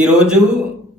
ఈరోజు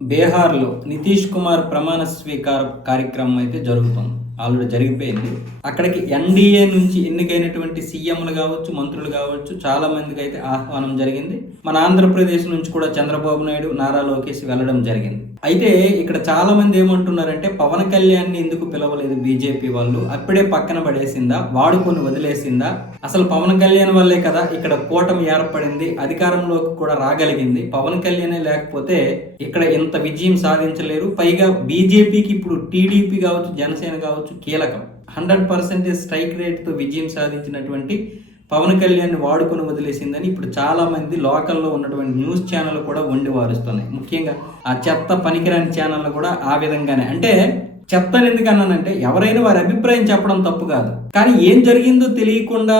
బీహార్లో నితీష్ కుమార్ ప్రమాణ స్వీకార కార్యక్రమం అయితే జరుగుతుంది. ఆల్రెడీ జరిగిపోయింది. అక్కడికి ఎన్డీఏ నుంచి ఎన్నికైనటువంటి సీఎంలు కావచ్చు, మంత్రులు కావచ్చు, చాలా మందికి అయితే ఆహ్వానం జరిగింది. మన ఆంధ్రప్రదేశ్ నుంచి కూడా చంద్రబాబు నాయుడు, నారా లోకేష్ వెళ్ళడం జరిగింది. అయితే ఇక్కడ చాలా మంది ఏమంటున్నారంటే పవన్ కళ్యాణ్ని ఎందుకు పిలవలేదు బీజేపీ వాళ్ళు, అప్పుడే పక్కన పడేసిందా, వాడుకొని వదిలేసిందా, అసలు పవన్ కళ్యాణ్ వల్లే కదా ఇక్కడ కూటమి ఏర్పడింది, అధికారంలోకి కూడా రాగలిగింది, పవన్ కళ్యాణే లేకపోతే ఇక్కడ ఇంత విజయం సాధించలేరు, పైగా బీజేపీకి ఇప్పుడు టీడీపీ కావచ్చు, జనసేన కావచ్చు కీలకం. 100% స్ట్రైక్ రేట్తో విజయం సాధించినటువంటి పవన్ కళ్యాణ్ వాడుకొని వదిలేసిందని ఇప్పుడు చాలా మంది లోకల్లో ఉన్నటువంటి న్యూస్ ఛానల్ కూడా వండి వారుస్తున్నాయి. ముఖ్యంగా ఆ చెత్త పనికిరాని ఛానళ్ళు కూడా ఆ విధంగానే. అంటే చెత్తని ఎందుకన్నానంటే ఎవరైనా వారి అభిప్రాయం చెప్పడం తప్పు కాదు, కానీ ఏం జరిగిందో తెలియకుండా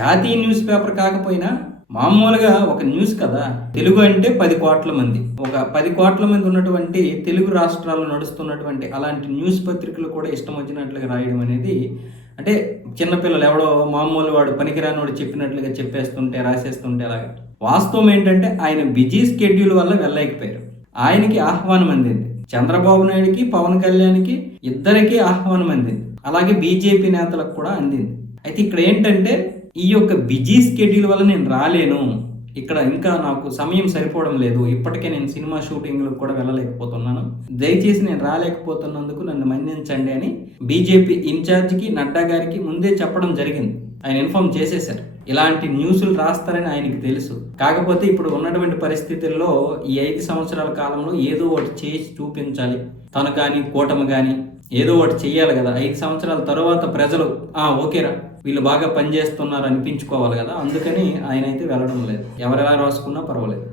జాతీయ న్యూస్ పేపర్ కాకపోయినా మామూలుగా ఒక న్యూస్ కదా, తెలుగు అంటే 10 కోట్ల మంది, ఒక 10 కోట్ల మంది ఉన్నటువంటి తెలుగు రాష్ట్రాల్లో నడుస్తున్నటువంటి అలాంటి న్యూస్ పత్రికలు కూడా ఇష్టం వచ్చినట్లుగా రాయడం అనేది, అంటే చిన్నపిల్లలు ఎవడో మామూలు వాడు పనికిరాని వాడు చెప్పినట్లుగా చెప్పేస్తుంటే రాసేస్తుంటే అలాగా. వాస్తవం ఏంటంటే ఆయన బిజీ స్కెడ్యూల్ వల్ల వెళ్ళలేకపోయారు. ఆయనకి ఆహ్వానం అందింది, చంద్రబాబు నాయుడుకి పవన్ కళ్యాణ్కి ఇద్దరికీ ఆహ్వానం అందింది, అలాగే బీజేపీ నేతలకు కూడా అందింది. అయితే ఇక్కడ ఏంటంటే ఈ యొక్క బిజీ స్కెడ్యూల్ వల్ల నేను రాలేను, ఇక్కడ ఇంకా నాకు సమయం సరిపోవడం లేదు, ఇప్పటికే నేను సినిమా షూటింగ్లకు కూడా వెళ్ళలేకపోతున్నాను, దయచేసి నేను రాలేకపోతున్నందుకు నన్ను మన్నించండి అని బీజేపీ ఇన్ఛార్జికి నడ్డా గారికి ముందే చెప్పడం జరిగింది. ఆయన ఇన్ఫార్మ్ చేసేశారు. ఇలాంటి న్యూస్లు రాస్తారని ఆయనకి తెలుసు. కాకపోతే ఇప్పుడు ఉన్నటువంటి పరిస్థితుల్లో ఈ 5 సంవత్సరాల కాలంలో ఏదో ఒకటి చేసి చూపించాలి, తను కానీ కూటమి కానీ ఏదో ఒకటి చెయ్యాలి కదా. 5 సంవత్సరాల తర్వాత ప్రజలు ఓకేరా వీళ్ళు బాగా పనిచేస్తున్నారు అనిపించుకోవాలి కదా. అందుకని ఆయన అయితే వెళ్ళడం లేదు. ఎవరెలా రాసుకున్నా పర్వాలేదు.